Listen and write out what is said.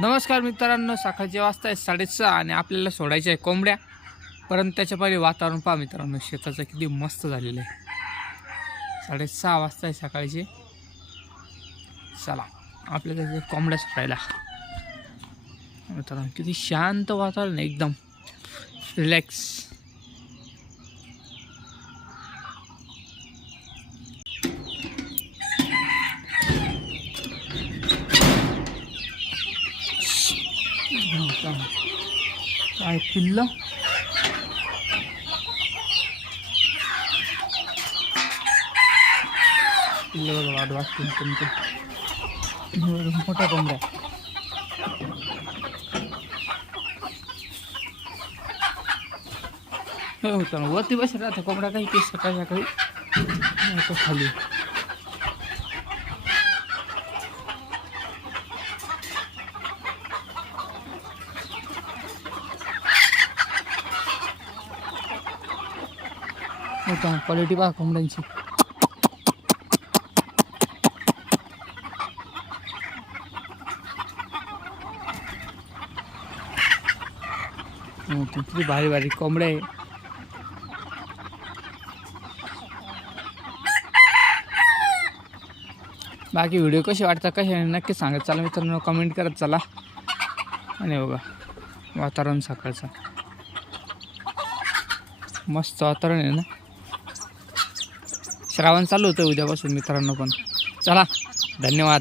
नमस्कार मित्रांनो, सकाळचे वाजता आहे 6:30 आणि आपल्याला सोडायचे आहे कोंबड्या. परंतु त्याच्या पहिले वातावरण पहा मित्रांनो, शेताचं किती मस्त झालेलं आहे. 6:30 वाजता आहे सकाळचे. चला आपल्याला कोंबड्या सोडायला. मित्रांनो किती शांत वातावरण आहे, एकदम रिलॅक्स. काय पिल्लं बघा, वाट वाटते तुमचे मोठ्या कोंबड्या. हो वरती बस राहते कोंबड्या, काही ते सकाळी सकाळी खाली. क्वालिटी पहा कोंबड्यांची. किती भारी भारी कोंबड्या आहे. बाकी व्हिडिओ कसे वाटतात कसे नक्की सांगत चला मित्रांनो, कमेंट करत चला. आणि बघा वातावरण सकाळचं मस्त वातावरण आहे ना. श्रावण चालू होतं उद्यापासून मित्रांनो. पण चला, धन्यवाद.